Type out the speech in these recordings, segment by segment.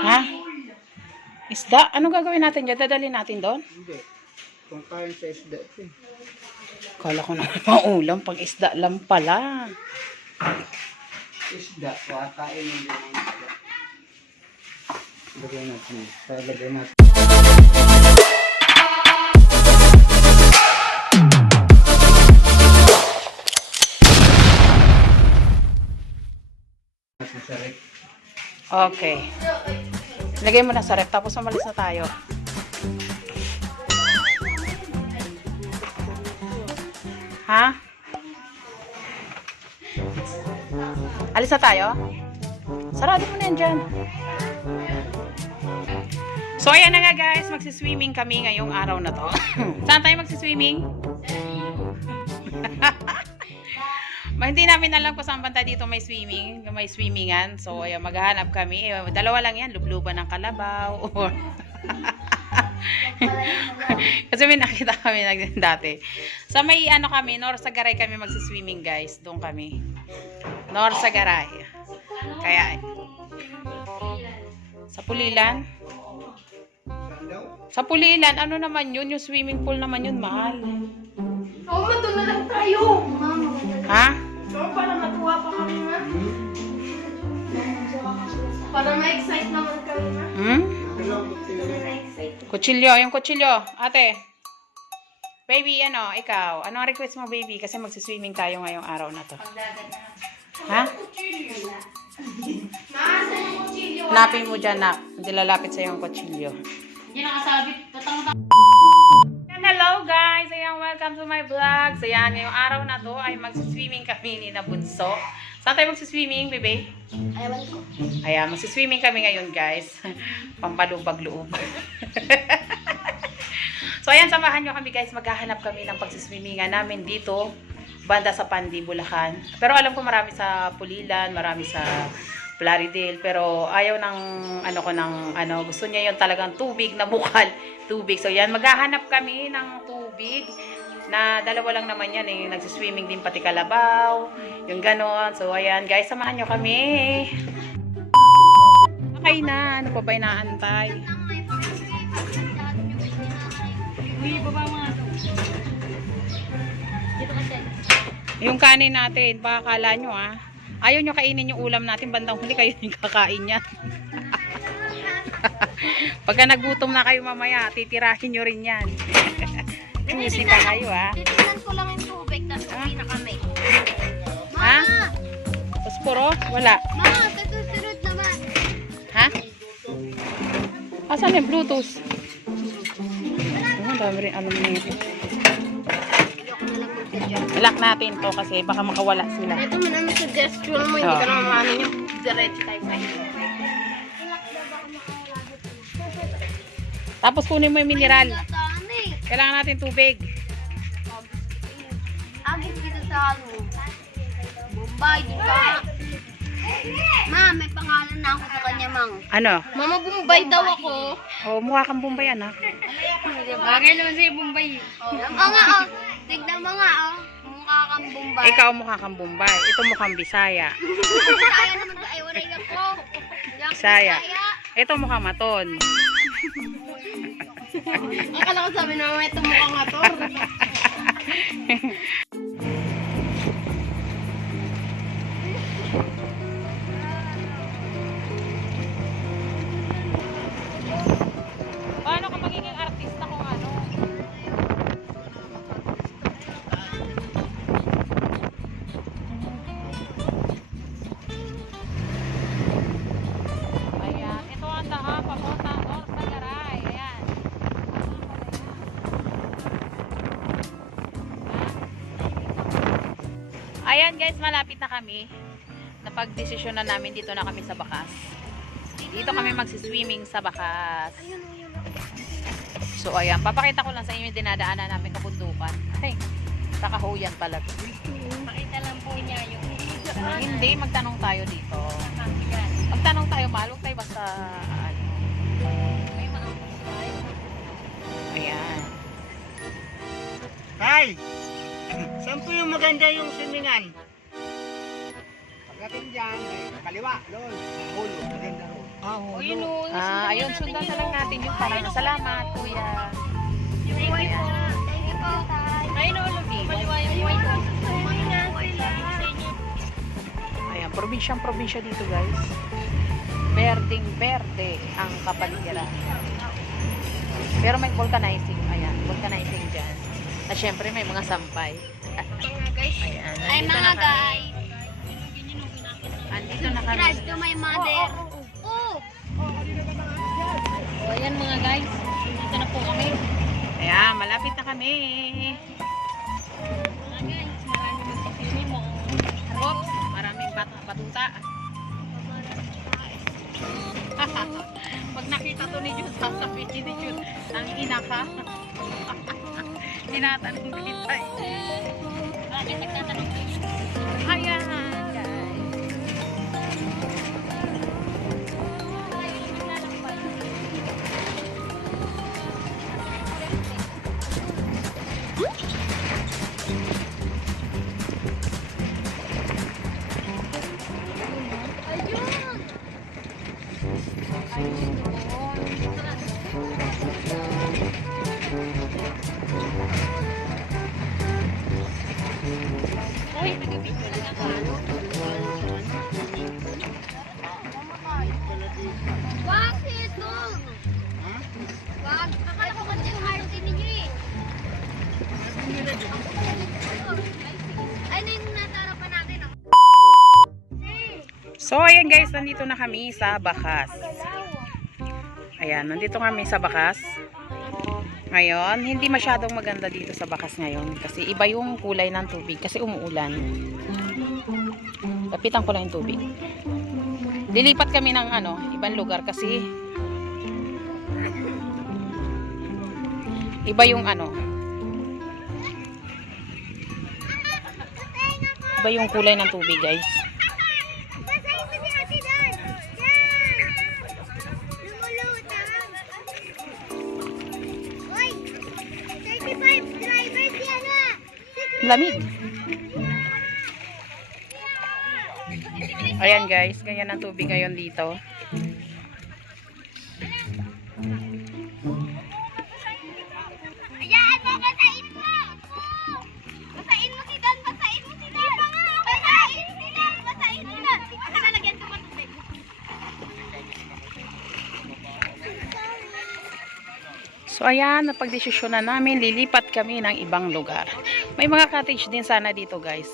Ha? Isda? Anong gagawin natin dyan? Dadalhin natin doon? Hindi. Kung kain sa isda ito. Kala ko naman pang ulam. Pag isda lang pala. Isda. Kakain yung isda. Lagay natin. Lagay natin. Okay. Lagay mo na sa ref. Tapos umalis na tayo. Ha? Alis na tayo? Sarado mo na yan dyan. So, ayan na nga guys. Magsiswimming kami ngayong araw na to. Saan tayo magsiswimming? Hindi namin alam kung saan banda dito may swimming. May swimmingan. So, ayan, maghahanap kami. Dalawa lang yan. Lubluban ng kalabaw. Kasi may nakita kami dati. Sa may ano kami, Norsagaray kami magsiswimming guys. Doon kami. Norsagaray. Kaya, sa Pulilan? Sa Pulilan, ano naman yun? Yung swimming pool naman yun, mahal. Oo, doon na lang tayo. Ha? Oo, para matuwa pa kami nga. Para ma-excite naman kami nga. Hmm? Ma-excite. Kutsilyo, yung kutsilyo. Ate. Baby, ano, ikaw. Ano ang request mo, baby? Kasi magsiswimming tayo ngayong araw na to. Ha? Nasaan yung kutsilyo? Hanapin mo dyan, nak. Hindi lalapit sa'yo yung kutsilyo. Hindi nakasabit. Tatang-tatang. Hello guys! Ayan, welcome to my vlog. So yan, ngayong araw na to ay magsiswimming kami ni na Bunso. Saan tayo magsiswimming, bebe? Ayawan ko. Ayan, magsiswimming kami ngayon guys. Pampalubag-loob. So ayan, samahan nyo kami guys. Maghahanap kami ng pagsiswimmingan namin dito. Banda sa Pandi, Bulacan. Pero alam ko marami sa Pulilan, marami sa Plaridel, pero ayaw ng gusto niya yung talagang tubig na bukal, tubig. So yan, maghahanap kami ng tubig na dalawa lang naman yan eh, nagsiswimming din pati kalabaw, yung ganon. So ayan guys, samahan nyo kami. Okay na, ano pa ba inaantay? Uy, baba mga ito. Dito kasi. Yung kanin natin, baka kala nyo ayaw nyo kainin yung ulam natin, bandang huli kayo yung kakain yan. Pagka nagutom na kayo mamaya, titirahin nyo rin yan. Juicy pa kayo Titignan ko lang yung tubig, tapos uwi na kami. Ha? Posporo? Wala. Mama, susunod naman. Ha? Asan yung Bluetooth? Dami rin alam nito. Ilak natin to kasi baka makawala sila. Ito man ang suggestion mo, hindi ka naman maano yung diretso tayo sa iyo. Tapos kunin mo yung mineral. Kailangan natin tubig. Agit dito sa ano. Bombay, dito ka. Ma, may pangalan na ako sa kanya, Mang. Ano? Mama, Bombay daw ako. Oh, mukha kang Bombay, anak. Bagay naman sa'yo, Bombay. Nga, tignan mo nga, mukha kang Bombay. Ikaw mukha kang Bombay. Ito mukhang Bisaya. Bisaya naman ba? Ay, wala yan po. Bisaya. Ito mukhang Maton. Akala ko sabi na, ito mukhang ator. Paano ka magiging artista kung ano? Ayan, ito ang taha, papunta Norsagaray. Ayan. Ayan guys, malapit na kami. Napag-desisyon na namin, dito na kami sa Bakas. Dito kami magsiswimming sa Bakas. So ayan, papakita ko lang sa inyo yung dinadaanan namin kabundukan. Ay, sa Kahuyan pala. Makita lang po niya yung Hindi, magtanong tayo dito. Magtanong tayo, malong tayo basta ano. may mga Ayan. Tay! Saan po yung maganda yung swimingan? Pagdating dyan, kaliwa, doon. Hulo, maganda ron. O yun o. Ayun, sundan na lang natin yung parang salamat, kuya. Ayun o, Lubi. Maliwa yung white o. Ayan, probinsyang-probinsya dito, guys. Berdeng berde ang kapaligiran. Pero may vulcanizing. Ayan, vulcanizing dyan. At syempre may mga sampay. Ayan, Ay nandito mga na kami. guys. Andito na kami. Crush to my mother. Oo. O ayan mga guys. Dito na po kami. Ayan, malapit na kami. Mga guys, marami magpapili mo. Oops, maraming batuta. Pag nakita to ni Jun, sasabihin ni Jun, ang ina ka. Tinatanong kita eh. Bakit nagtatanong kayo? Ayan, guys. Ayun! Uy, nag-video lang ako. Wag ito! Wag! Akala ko kasi yung heart ninyo eh. Ay, na yung natarapan natin. So, ayan guys, nandito na kami sa Bakas. Ayan, nandito kami sa Bakas. Ngayon, hindi masyadong maganda dito sa Bakas ngayon. Kasi iba yung kulay ng tubig. Kasi umuulan. Kapitan ko lang yung tubig. Lilipat kami ng ibang lugar kasi iba yung iba yung kulay ng tubig, guys. Lamig. Ayan guys, ganyan ang tubig ngayon dito. Ayan mo, basain mo! Basain mo si Dan, basain mo si Dan! Basain si Dan, basain si Dan! Aka nalagyan ko matubig. So ayan, napagdesisyon na namin, lilipat kami ng ibang lugar. May mga cottage din sana dito guys.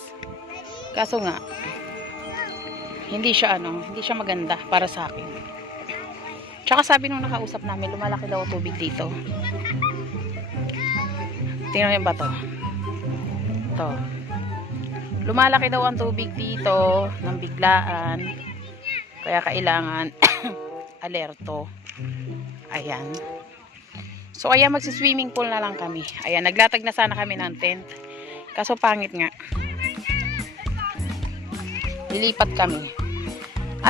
Kaso nga, hindi siya maganda para sa akin. Tsaka sabi nung nakausap namin, lumalaki daw tubig dito. Tingnan niyo ba to? Ito. Lumalaki daw ang tubig dito ng biglaan. Kaya kailangan alerto. Ayan. So ayan, magsi-swimming pool na lang kami. Ayan, naglatag na sana kami ng tent. Kaso pangit nga. Lilipat kami.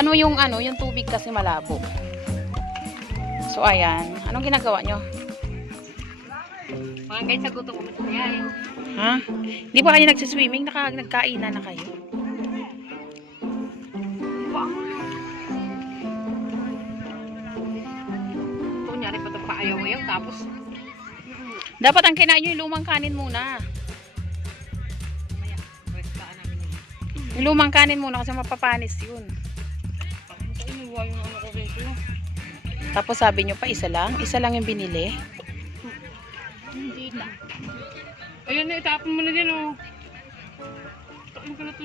Yung tubig kasi malabo. So ayan, anong ginagawa nyo? Mga guys, sagutin ko masaya. Ha? Di ba kayo nagsiswimming? Nagkainan na kayo? Kunyari pa ito paayaw-ayaw, tapos Dapat ang kinain nyo yung lumang kanin muna. restaan namin yun. Yung lumang kanin muna kasi mapapanis yun. Inuwa yung ano ko rito. Tapos sabi nyo pa, isa lang yung binili. Hindi na. Ayun na, itapon mo na dyan, oh. Takin ko na to.